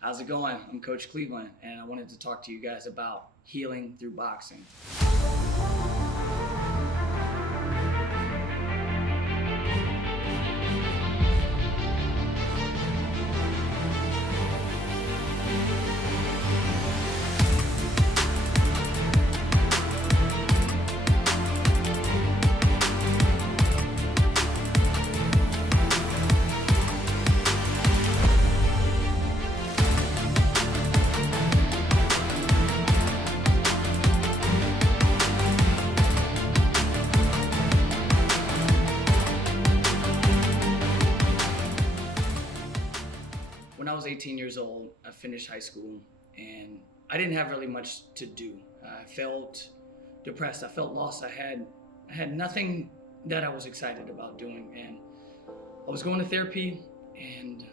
How's it going? I'm Coach Cleveland, and I wanted to talk to you guys about healing through boxing. When I was 18 years old, I finished high school, and I didn't have really much to do. I felt depressed. I felt lost. I had nothing that I was excited about doing, and I was going to therapy, and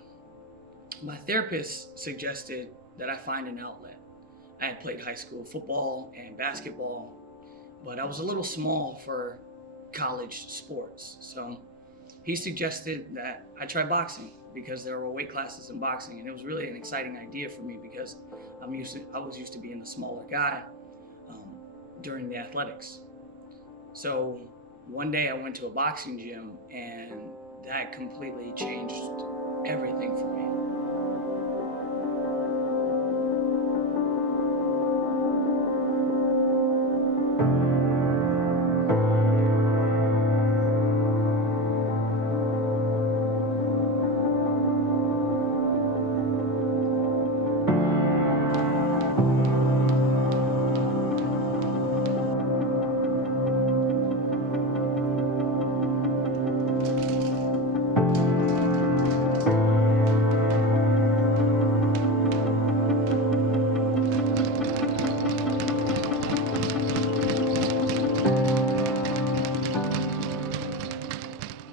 my therapist suggested that I find an outlet. I had played high school football and basketball, but I was a little small for college sports. So he suggested that I try boxing because there were weight classes in boxing, and it was really an exciting idea for me because I was used to being the smaller guy during the athletics. So one day I went to a boxing gym, and that completely changed everything for me.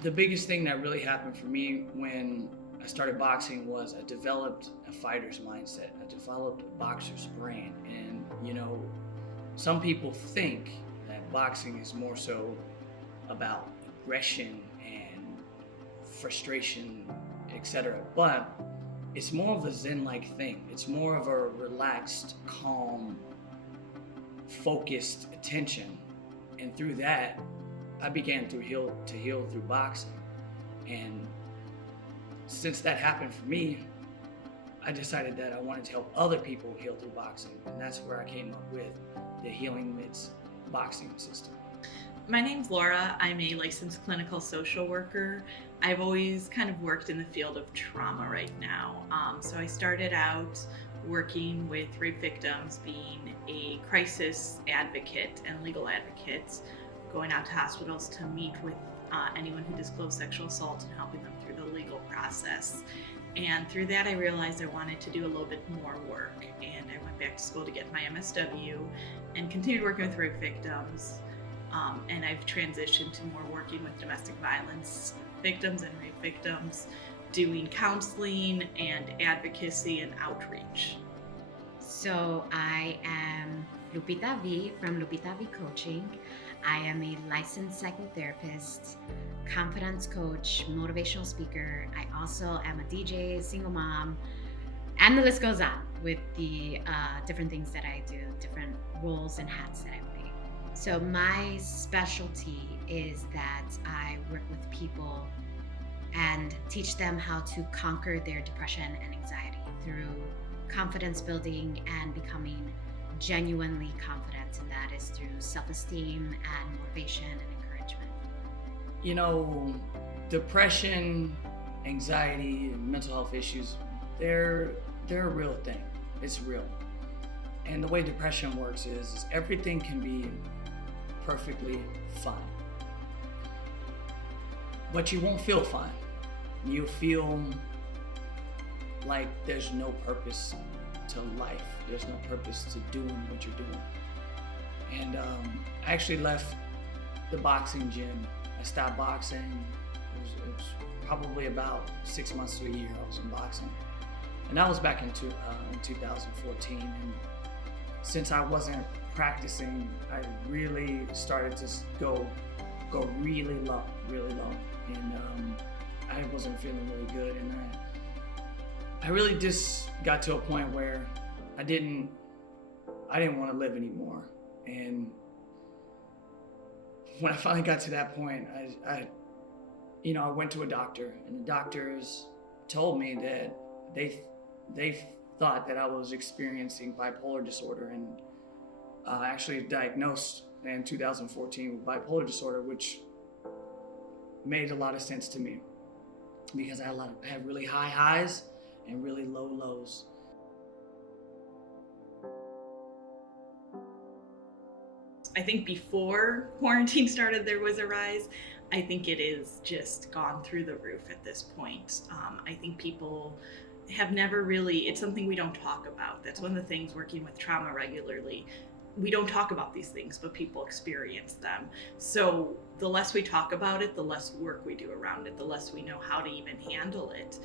The biggest thing that really happened for me when I started boxing was I developed a fighter's mindset. I developed a boxer's brain. And, some people think that boxing is more so about aggression and frustration, etc. But it's more of a Zen-like thing. It's more of a relaxed, calm, focused attention. And through that, I began to heal through boxing. And since that happened for me, I decided that I wanted to help other people heal through boxing. And that's where I came up with the Healing Mitts boxing system. My name's Laura. I'm a licensed clinical social worker. I've always kind of worked in the field of trauma right now. So I started out working with rape victims, being a crisis advocate and legal advocate, going out to hospitals to meet with anyone who disclosed sexual assault and helping them through the legal process. And through that, I realized I wanted to do a little bit more work. And I went back to school to get my MSW and continued working with rape victims. And I've transitioned to more working with domestic violence victims and rape victims, doing counseling and advocacy and outreach. So I am Lupita V from Lupita V Coaching. I am a licensed psychotherapist, confidence coach, motivational speaker. I also am a DJ, single mom, and the list goes on with the different things that I do, different roles and hats that I play. So my specialty is that I work with people and teach them how to conquer their depression and anxiety through confidence building and becoming genuinely confident, and that is through self-esteem and motivation and encouragement. Depression, anxiety, and mental health issues, they're a real thing. It's real. And the way depression works is everything can be perfectly fine. But you won't feel fine. You'll feel like there's no purpose to life. There's no purpose to doing what you're doing. And I actually left the boxing gym. I stopped boxing. It was probably about 6 months to a year I was in boxing. And that was back in 2014. And since I wasn't practicing, I really started to go really low. And I wasn't feeling really good. And I really just got to a point where I didn't want to live anymore. And when I finally got to that point, I went to a doctor, and the doctors told me that they thought that I was experiencing bipolar disorder, and actually diagnosed in 2014 with bipolar disorder, which made a lot of sense to me because I had really high highs and really low lows. I think before quarantine started, there was a rise. I think it is just gone through the roof at this point. I think people have never really, it's something we don't talk about. That's one of the things working with trauma regularly. We don't talk about these things, but people experience them. So the less we talk about it, the less work we do around it, the less we know how to even handle it.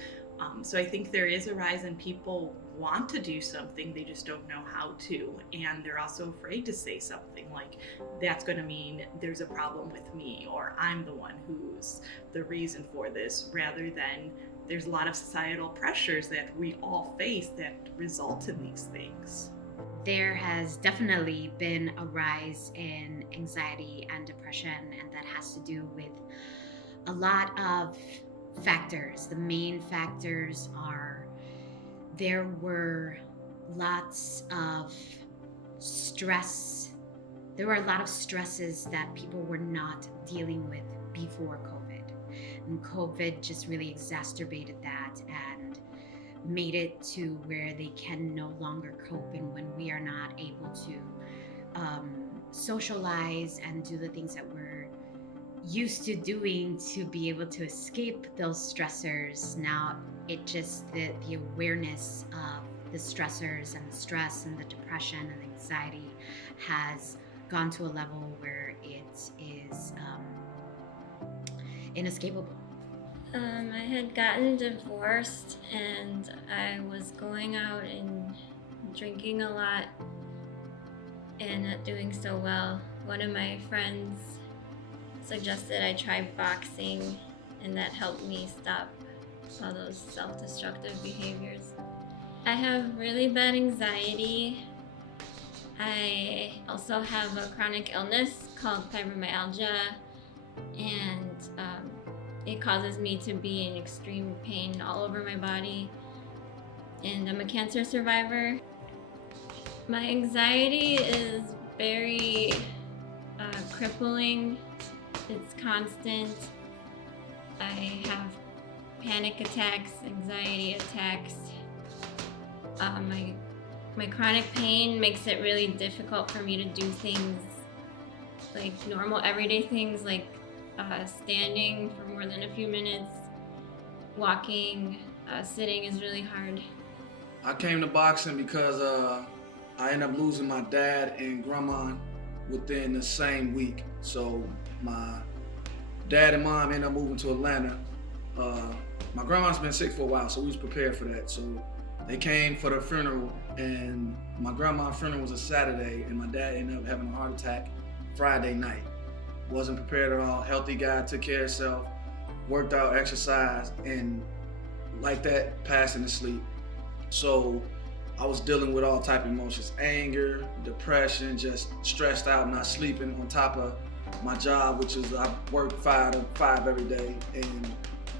So I think there is a rise in people want to do something, they just don't know how to. And they're also afraid to say something like, that's going to mean there's a problem with me, or I'm the one who's the reason for this, rather than there's a lot of societal pressures that we all face that result in these things. There has definitely been a rise in anxiety and depression, and that has to do with a lot of factors. The main factors are there were lots of stress. There were a lot of stresses that people were not dealing with before COVID. And COVID just really exacerbated that and made it to where they can no longer cope. And when we are not able to socialize and do the things that we're used to doing to be able to escape those stressors, now it just, the awareness of the stressors and the stress and the depression and anxiety has gone to a level where it is inescapable. I had gotten divorced and I was going out and drinking a lot and not doing so well. One of my friends suggested I try boxing, and that helped me stop all those self-destructive behaviors. I have really bad anxiety. I also have a chronic illness called fibromyalgia, and it causes me to be in extreme pain all over my body. And I'm a cancer survivor. My anxiety is very crippling. It's constant. I have panic attacks, anxiety attacks. My chronic pain makes it really difficult for me to do things like normal everyday things, like standing for more than a few minutes, walking, sitting is really hard. I came to boxing because I ended up losing my dad and grandma within the same week. So my dad and mom ended up moving to Atlanta. My grandma's been sick for a while, so we was prepared for that. So they came for the funeral, and my grandma's funeral was a Saturday, and my dad ended up having a heart attack Friday night. Wasn't prepared at all. Healthy guy, took care of himself, worked out, exercised, and like that, passing to sleep. So I was dealing with all type of emotions: anger, depression, just stressed out, not sleeping, on top of my job, which is I work 5 to 5 every day, and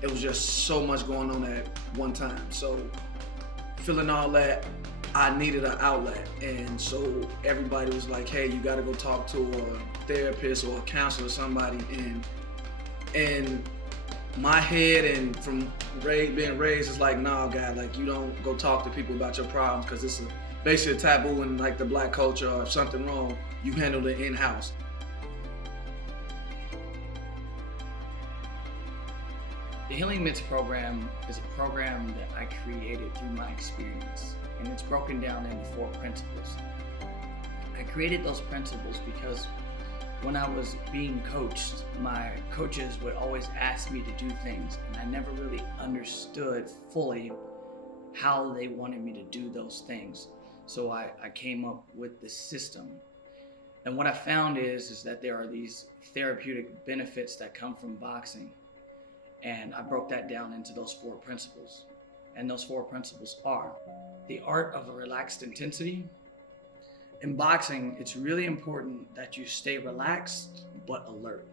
it was just so much going on at one time. So feeling all that, I needed an outlet, and so everybody was like, hey, you gotta go talk to a therapist or a counselor or somebody, and my head, and from being raised, is like, nah, God, like, you don't go talk to people about your problems, because it's basically a taboo in like the black culture, or if something wrong, you handle it in-house. The Healing Myths program is a program that I created through my experience, and it's broken down into 4 principles. I created those principles because when I was being coached, my coaches would always ask me to do things, and I never really understood fully how they wanted me to do those things. So I came up with this system. And what I found is that there are these therapeutic benefits that come from boxing. And I broke that down into those 4 principles. And those 4 principles are the art of a relaxed intensity. In boxing, it's really important that you stay relaxed but alert.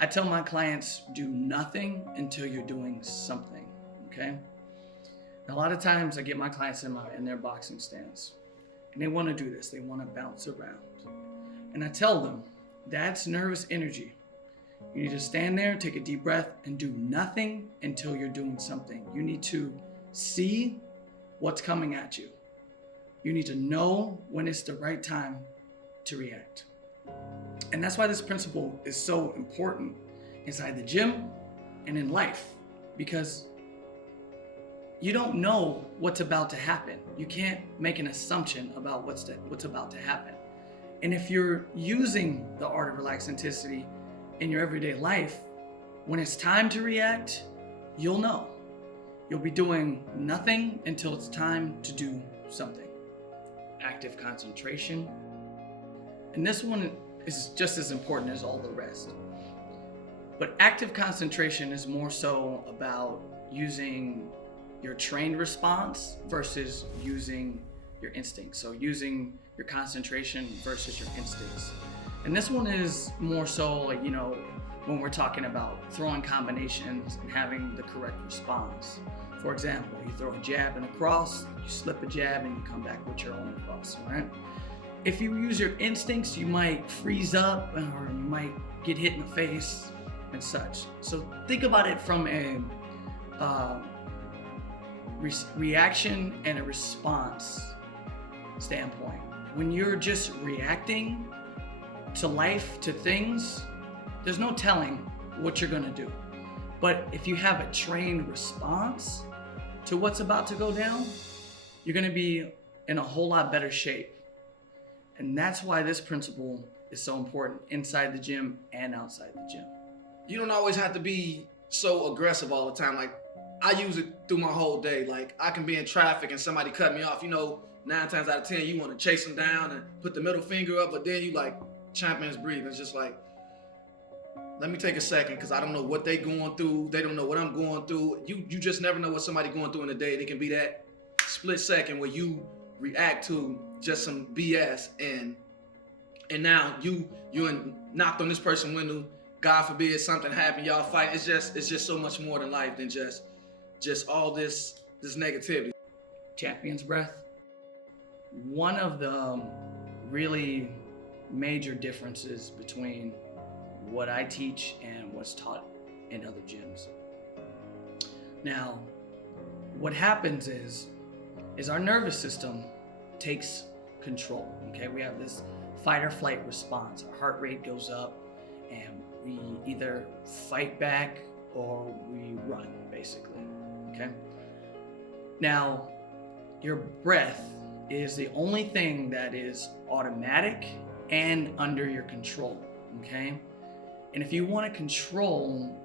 I tell my clients, do nothing until you're doing something, okay? A lot of times I get my clients in their boxing stance, and they want to do this. They want to bounce around. And I tell them, that's nervous energy. You need to stand there, take a deep breath, and do nothing until you're doing something. You need to see what's coming at you. You need to know when it's the right time to react. And that's why this principle is so important inside the gym and in life, because you don't know what's about to happen. You can't make an assumption about what's about to happen. And if you're using the art of relaxed intensity in your everyday life, when it's time to react, you'll know. You'll be doing nothing until it's time to do something. Active concentration. And this one is just as important as all the rest. But active concentration is more so about using your trained response versus using your instincts. So using your concentration versus your instincts. And this one is more so like, when we're talking about throwing combinations and having the correct response. For example, you throw a jab and a cross, you slip a jab and you come back with your own cross, right? If you use your instincts, you might freeze up or you might get hit in the face and such. So think about it from a reaction and a response standpoint. When you're just reacting to life, to things, there's no telling what you're gonna do. But if you have a trained response to what's about to go down, you're gonna be in a whole lot better shape. And that's why this principle is so important inside the gym and outside the gym. You don't always have to be so aggressive all the time. Like, I use it through my whole day. Like, I can be in traffic and somebody cut me off. 9 times out of 10, you want to chase them down and put the middle finger up, but then you like, champions breathe. It's just like, let me take a second, because I don't know what they going through. They don't know what I'm going through. You just never know what somebody going through in a day. It can be that split second where you react to just some BS and now you knocked on this person's window. God forbid something happened, y'all fight. It's just so much more than life than just all this negativity. Champion's breath. One of the really major differences between what I teach and what's taught in other gyms. Now, what happens is our nervous system takes control, okay? We have this fight or flight response. Our heart rate goes up and we either fight back or we run, basically, okay? Now, your breath is the only thing that is automatic and under your control, okay? And if you want to control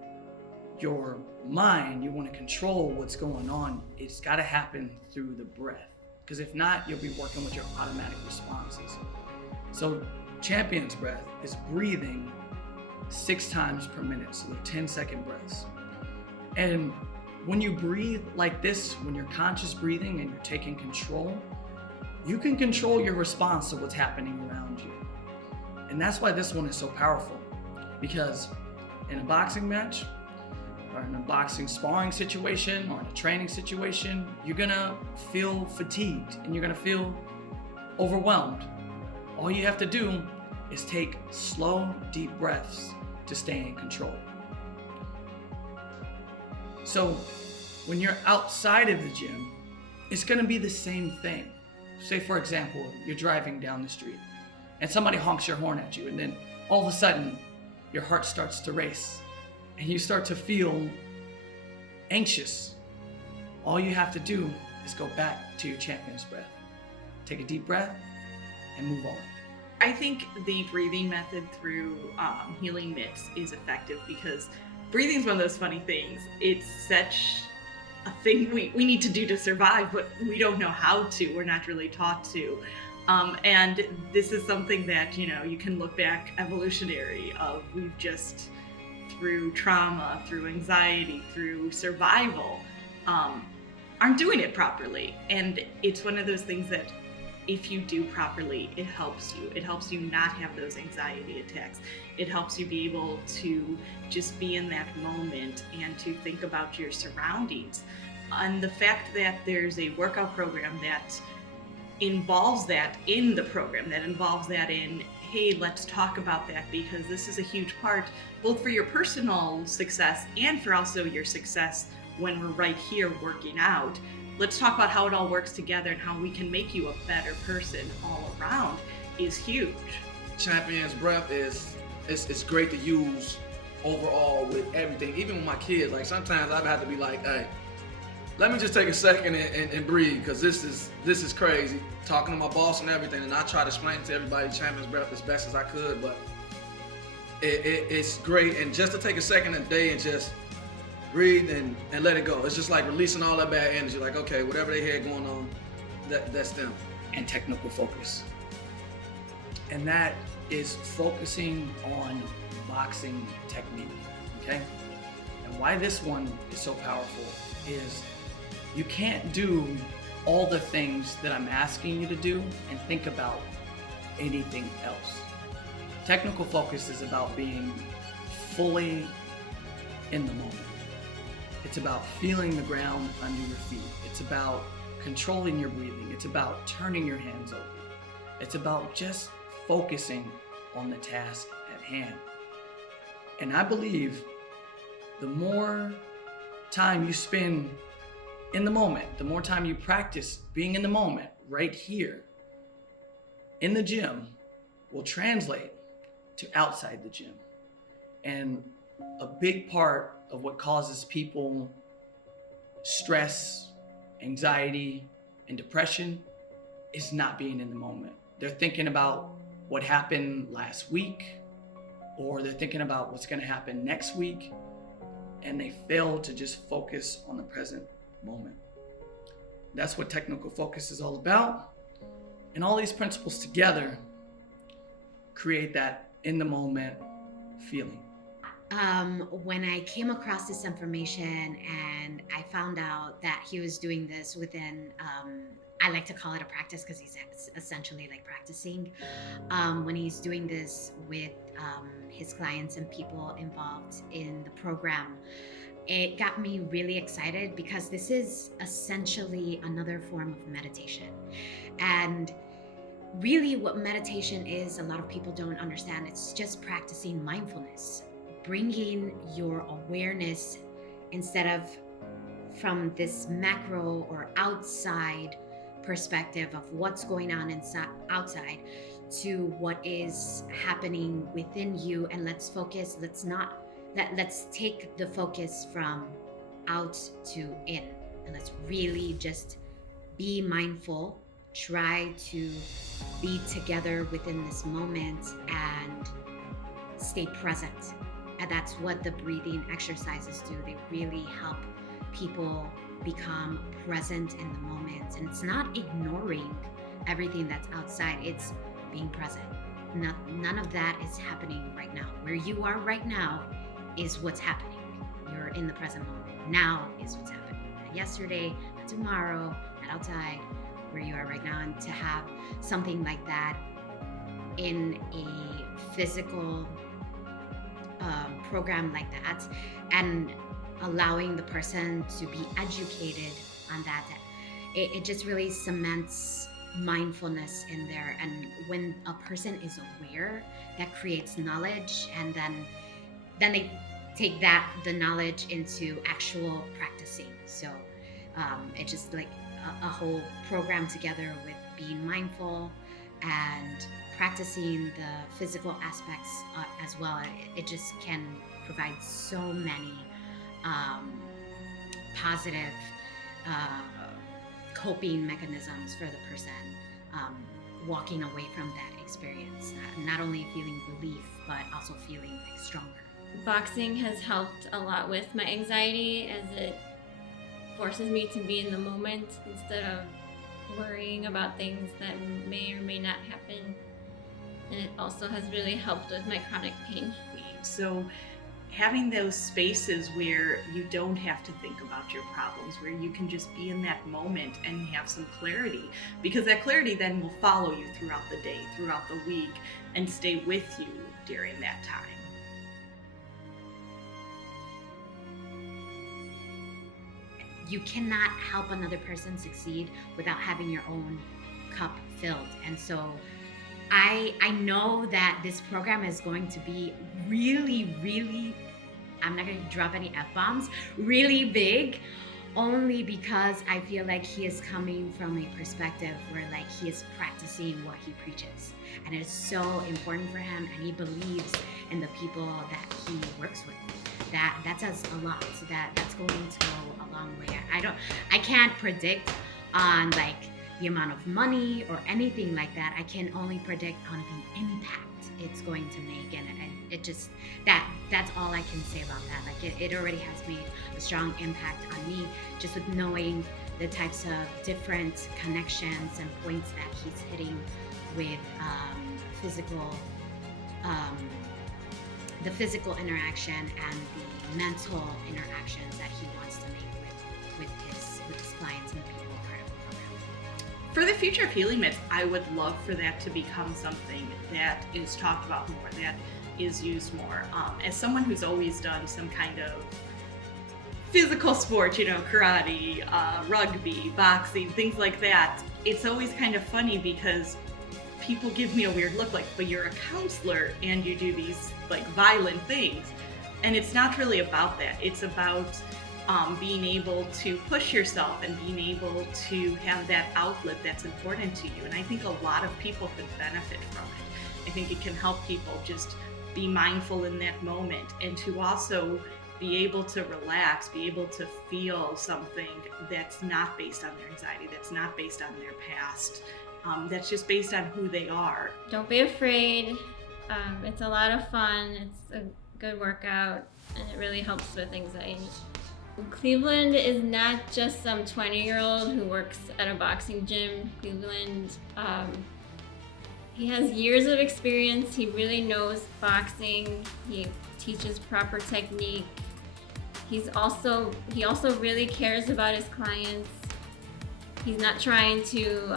your mind, you want to control what's going on, it's got to happen through the breath. Because if not, you'll be working with your automatic responses. So champion's breath is breathing 6 times per minute. So they're 10-second breaths. And when you breathe like this, when you're conscious breathing and you're taking control, you can control your response to what's happening around you. And that's why this one is so powerful. Because in a boxing match, or in a boxing sparring situation, or in a training situation, you're gonna feel fatigued and you're gonna feel overwhelmed. All you have to do is take slow, deep breaths to stay in control. So when you're outside of the gym, it's gonna be the same thing. Say, for example, you're driving down the street and somebody honks your horn at you, and then all of a sudden, your heart starts to race and you start to feel anxious. All you have to do is go back to your champion's breath. Take a deep breath and move on. I think the breathing method through healing mix is effective because breathing is one of those funny things. It's such a thing we need to do to survive, but we don't know how to. We're not really taught to. And this is something that, you can look back evolutionary of we've just, through trauma, through anxiety, through survival, aren't doing it properly. And it's one of those things that if you do properly, it helps you. It helps you not have those anxiety attacks. It helps you be able to just be in that moment and to think about your surroundings. And the fact that there's a workout program that involves that in the program, that involves that in, hey, let's talk about that, because this is a huge part, both for your personal success and for also your success when we're right here working out. Let's talk about how it all works together and how we can make you a better person all around is huge. Champion's breath it's great to use overall with everything, even with my kids. Like sometimes I've had to be like, hey, let me just take a second and breathe, because this is crazy. Talking to my boss and everything, and I try to explain to everybody Champion's breath as best as I could, but it's great. And just to take a second a day and just breathe and let it go. It's just like releasing all that bad energy. Like, okay, whatever they had going on, that's them. And technical focus. And that is focusing on boxing technique, okay? And why this one is so powerful is you can't do all the things that I'm asking you to do and think about anything else. Technical focus is about being fully in the moment. It's about feeling the ground under your feet. It's about controlling your breathing. It's about turning your hands over. It's about just focusing on the task at hand. And I believe the more time you spend in the moment, the more time you practice being in the moment right here in the gym will translate to outside the gym. And a big part of what causes people stress, anxiety, and depression is not being in the moment. They're thinking about what happened last week, or they're thinking about what's going to happen next week, and they fail to just focus on the present moment. That's what technical focus is all about. And all these principles together create that in the moment feeling. When I came across this information and I found out that he was doing this within, I like to call it a practice because he's essentially like practicing. When he's doing this with his clients and people involved in the program, it got me really excited because this is essentially another form of meditation. And really what meditation is, a lot of people don't understand. It's just practicing mindfulness, bringing your awareness instead of from this macro or outside perspective of what's going on outside to what is happening within you. And let's focus, let's take the focus from out to in, and let's really just be mindful, try to be together within this moment and stay present. And that's what the breathing exercises do. They really help people become present in the moment. And it's not ignoring everything that's outside, it's being present. None of that is happening right now. Where you are right now is what's happening. You're in the present moment. Now is what's happening. Not yesterday, not tomorrow, not outside, where you are right now. And to have something like that in a physical program like that, and allowing the person to be educated on that, it just really cements mindfulness in there. And when a person is aware, that creates knowledge, and then they take the knowledge into actual practicing. So it's just like a whole program together with being mindful and practicing the physical aspects as well. It just can provide so many positive coping mechanisms for the person walking away from that experience, not only feeling relief but also feeling like stronger. Boxing has helped a lot with my anxiety, as it forces me to be in the moment instead of worrying about things that may or may not happen. And it also has really helped with my chronic pain. So having those spaces where you don't have to think about your problems, where you can just be in that moment and have some clarity, because that clarity then will follow you throughout the day, throughout the week, and stay with you during that time. You cannot help another person succeed without having your own cup filled. And so I know that this program is going to be really, really, I'm not going to drop any F-bombs, really big, only because I feel like he is coming from a perspective where like he is practicing what he preaches. And it is so important for him, and he believes in the people that he works with. That says a lot. So that's going to go a long way. I can't predict on like the amount of money or anything like that. I can only predict on the impact it's going to make, and it just that's all I can say about that. Like it already has made a strong impact on me, just with knowing the types of different connections and points that he's hitting with the physical interaction and the mental interactions that he wants to make with his clients and the people part of the program. For the future of Healing Mitts, I would love for that to become something that is talked about more, that is used more. As someone who's always done some kind of physical sport, karate, rugby, boxing, things like that, it's always kind of funny because people give me a weird look, like, but you're a counselor and you do these like violent things. And it's not really about that. It's about being able to push yourself and being able to have that outlet that's important to you. And I think a lot of people could benefit from it. I think it can help people just be mindful in that moment, and to also be able to relax, be able to feel something that's not based on their anxiety, that's not based on their past, that's just based on who they are. Don't be afraid. It's a lot of fun. It's a good workout, and it really helps with anxiety. Cleveland is not just some 20-year-old who works at a boxing gym. Cleveland, he has years of experience. He really knows boxing. He teaches proper technique. He also really cares about his clients. He's not trying to,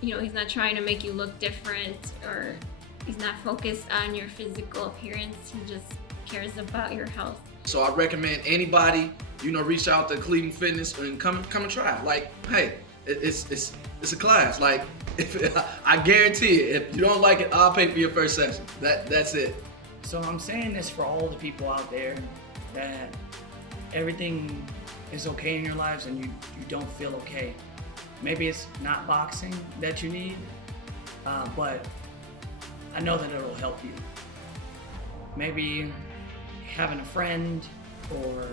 he's not trying to make you look different, or he's not focused on your physical appearance. He just cares about your health. So I recommend anybody, reach out to Cleveland Fitness and come and try it. Like, hey, it's a class. Like, I guarantee it, if you don't like it, I'll pay for your first session. That's it. So I'm saying this for all the people out there that everything is okay in your lives and you don't feel okay. Maybe it's not boxing that you need, but I know that it'll help you. Maybe having a friend, or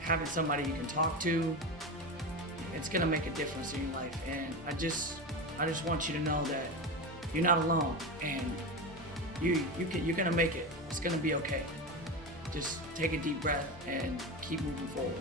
having somebody you can talk to, it's gonna make a difference in your life. And I just want you to know that you're not alone, and you're gonna make it. It's gonna be okay. Just take a deep breath and keep moving forward.